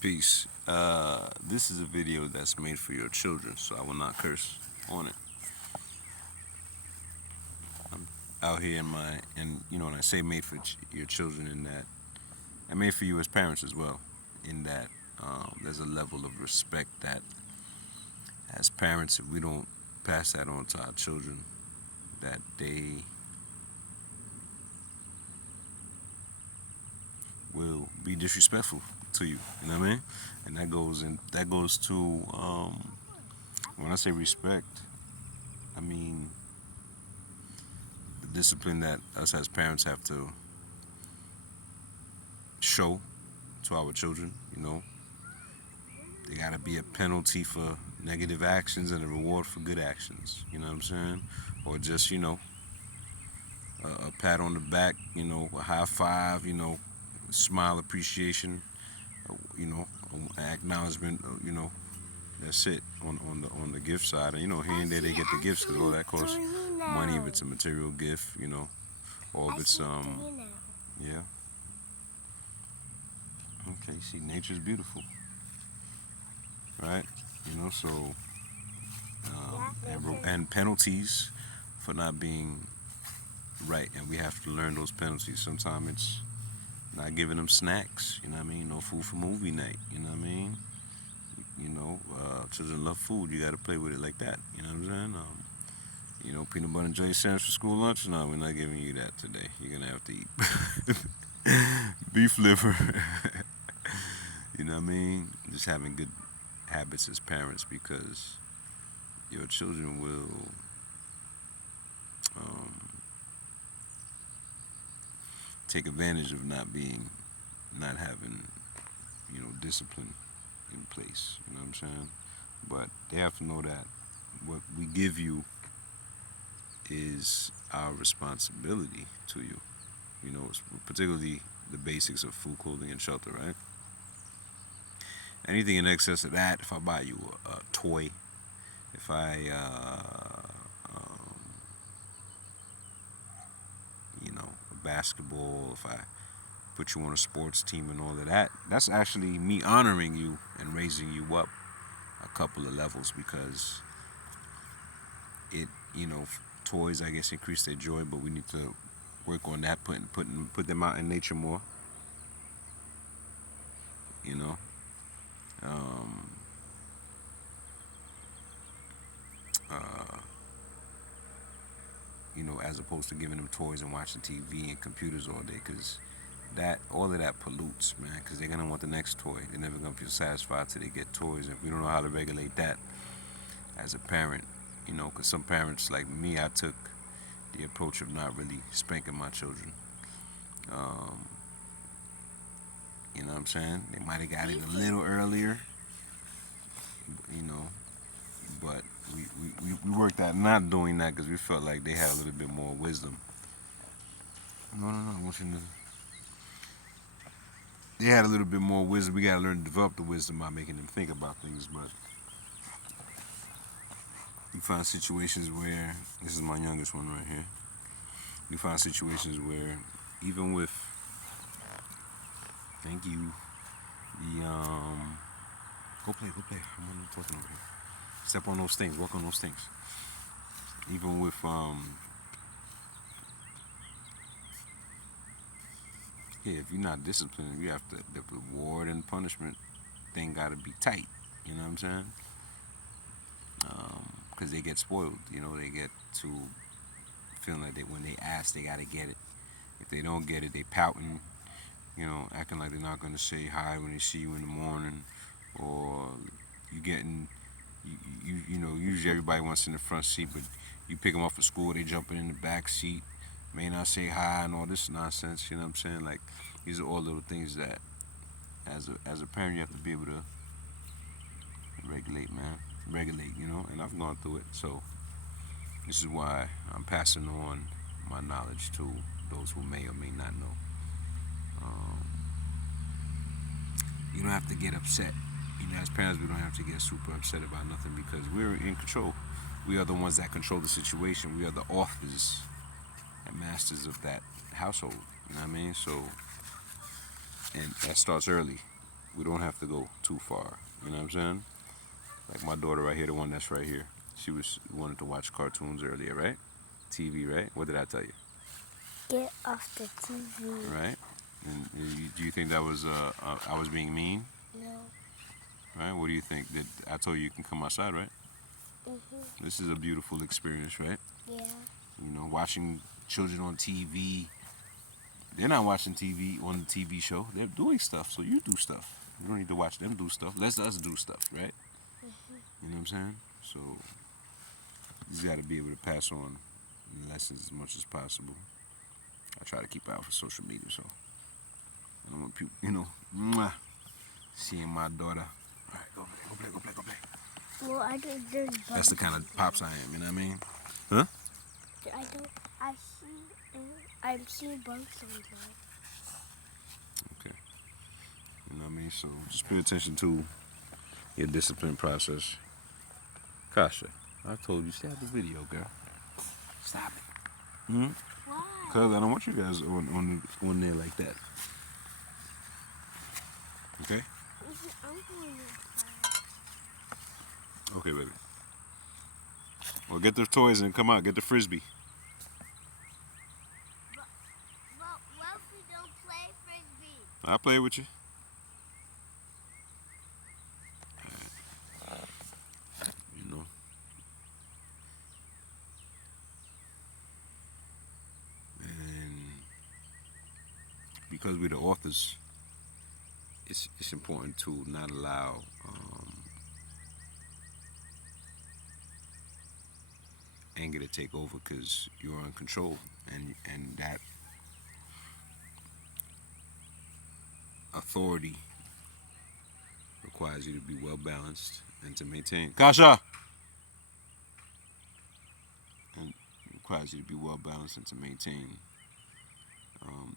Peace. This is a video that's made for your children, so I will not curse on it. I'm out here and when I say made for your children, in that, I made for you as parents as well. In that, there's a level of respect that, as parents, if we don't pass that on to our children, that they will be disrespectful to you. You know what I mean? And that goes to when I say respect, I mean the discipline that us as parents have to show to our children. They gotta be a penalty for negative actions and a reward for good actions. You know what I'm saying? Or just a pat on the back. A high five. Smile, appreciation. An acknowledgement. That's it on the gift side. And here and there they get the gifts because all that costs money if it's a material gift. Or if it's yeah. Okay, see, nature's beautiful, right? So and penalties for not being right, and we have to learn those penalties. Sometimes it's not giving them snacks. You know what I mean? No food for movie night. You know what I mean? Children love food. You got to play with it like that. You know what I'm saying? Peanut butter and jelly sandwich for school lunch. No, we're not giving you that today. You're gonna have to eat beef liver. You know what I mean? Just having good habits as parents, because your children will take advantage of not having, discipline in place. You know what I'm saying? But they have to know that what we give you is our responsibility to you. Particularly the basics of food, clothing, and shelter, right? Anything in excess of that, if I buy you a toy, if I, a basketball, if I put you on a sports team and all of that, that's actually me honoring you and raising you up a couple of levels, because toys, I guess, increase their joy, but we need to work on that, put them out in nature more. You know, um, uh, as opposed to giving them toys and watching TV and computers all day, because all of that pollutes, man. Because they're gonna want the next toy. They're never gonna feel satisfied till they get toys. And if we don't know how to regulate that as a parent, because some parents like me, I took the approach of not really spanking my children. Um, you know what I'm saying? They might have got it a little earlier, you know, but we worked at not doing that because we felt like they had a little bit more wisdom. No, I want you to. They had a little bit more wisdom. We gotta learn to develop the wisdom by making them think about things. But you find situations where, this is my youngest one right here. You find situations where, even with, thank you, the go play. I'm not talking over here. Step on those things. Walk on those things. Even with yeah, if you're not disciplined, you have to, the reward and punishment thing got to be tight. You know what I'm saying? Because they get spoiled. They get to feeling like when they ask, they got to get it. If they don't get it, they pouting. Acting like they're not gonna say hi when they see you in the morning, or you getting, usually everybody wants in the front seat, but you pick them up for school, they jumping in the back seat, may not say hi and all this nonsense. You know what I'm saying? Like, these are all little things that, as a parent, you have to be able to regulate, man. Regulate, and I've gone through it. So this is why I'm passing on my knowledge to those who may or may not know. Um, you don't have to get upset. As parents, we don't have to get super upset about nothing, because we're in control. We are the ones that control the situation. We are the authors and masters of that household. You know what I mean? So, and that starts early. we don't have to go too far. You know what I'm saying? Like my daughter right here, the one that's right here. She wanted to watch cartoons earlier, right? TV, right? What did I tell you? Get off the TV. Right? And do you think that was I was being mean? No. Right? What do you think? That I told you can come outside, right? This is a beautiful experience, right? Yeah. You know, watching children on TV. They're not watching TV on the TV show. They're doing stuff, so you do stuff. You don't need to watch them do stuff. Let us do stuff, right? You know what I'm saying? So you just got to be able to pass on the lessons as much as possible. I try to keep out for social media, so I don't want people, mwah, seeing my daughter. All right, go play, go play, go play, go play. Well, I think there's bugs. That's the kind of pops I am, you know what I mean? Huh? I'm seeing bugs on there. Okay. You know what I mean? So just pay attention to your discipline process. Kasha, I told you, stop the video, girl. Stop it. Why? Because I don't want you guys on there like that. Okay? I'm going to Okay, baby. Well, get the toys and come out. Get the frisbee. But what if we don't play frisbee? I'll play with you. You know. And because we're the authors, it's important to not allow anger to take over because you're in control, and that authority requires you to be well balanced and to maintain. Kasha! And requires you to be well balanced and to maintain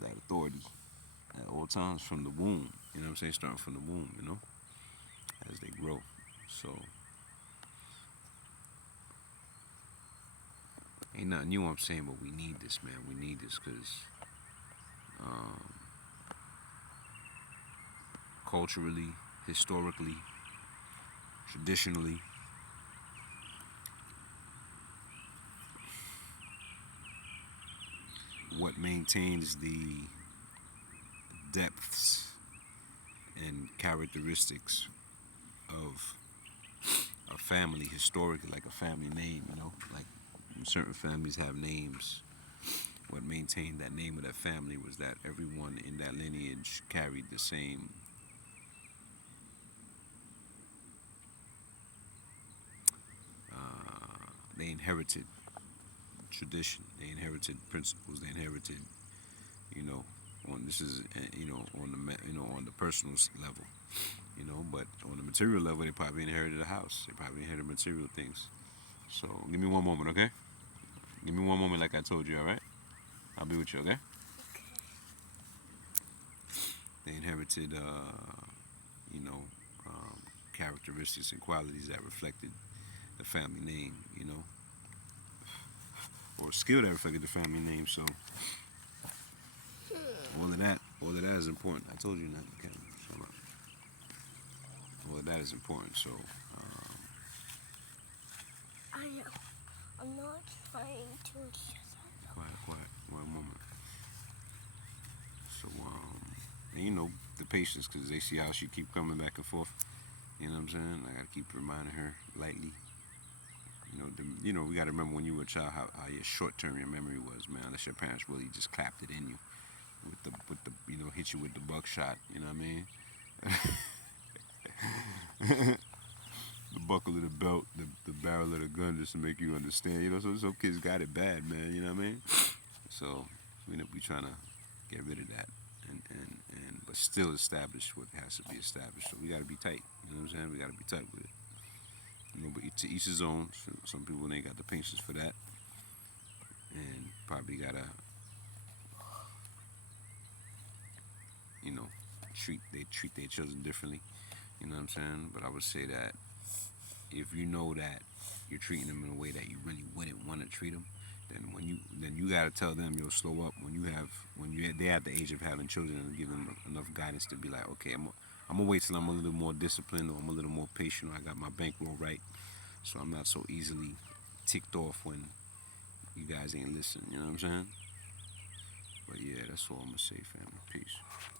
that authority at all times from the womb. You know what I'm saying? Starting from the womb, as they grow. So, ain't nothing new I'm saying, but we need this, man. We need this because culturally, historically, traditionally, what maintains the depths and characteristics of a family historically, like a family name, like certain families have names. What maintained that name of that family was that everyone in that lineage carried the same they inherited tradition, they inherited principles, they inherited, on this is on the on the personal level, but on the material level they probably inherited a house, they probably inherited material things. So give me one moment, okay? Give me one moment, like I told you, all right? I'll be with you, okay? They inherited, characteristics and qualities that reflected the family name, or skill that reflected the family name. So all of that is important. I told you not to shut up. All of that is important. So I'm not trying to shut up. Quiet. One moment. So and the patience, because they see how she keep coming back and forth. You know what I'm saying? I gotta keep reminding her lightly. We gotta remember when you were a child how your short-term your memory was, man. Unless your parents really just clapped it in you with the hit you with the buckshot. You know what I mean? The buckle of the belt, the barrel of the gun, just to make you understand. So some kids got it bad, man. You know what I mean? So we trying to get rid of that, and but still establish what has to be established. So we gotta be tight. You know what I'm saying? We gotta be tight with it. But to each his own. Some people ain't got the patience for that, and probably gotta, treat their children differently. You know what I'm saying? But I would say that if you know that you're treating them in a way that you really wouldn't want to treat them, then you gotta tell them you'll slow up when they're at the age of having children, and give them enough guidance to be like, okay, I'm I'm gonna wait till I'm a little more disciplined or I'm a little more patient or I got my bankroll right, so I'm not so easily ticked off when you guys ain't listening. You know what I'm saying? But yeah, that's all I'm gonna say, family. Peace.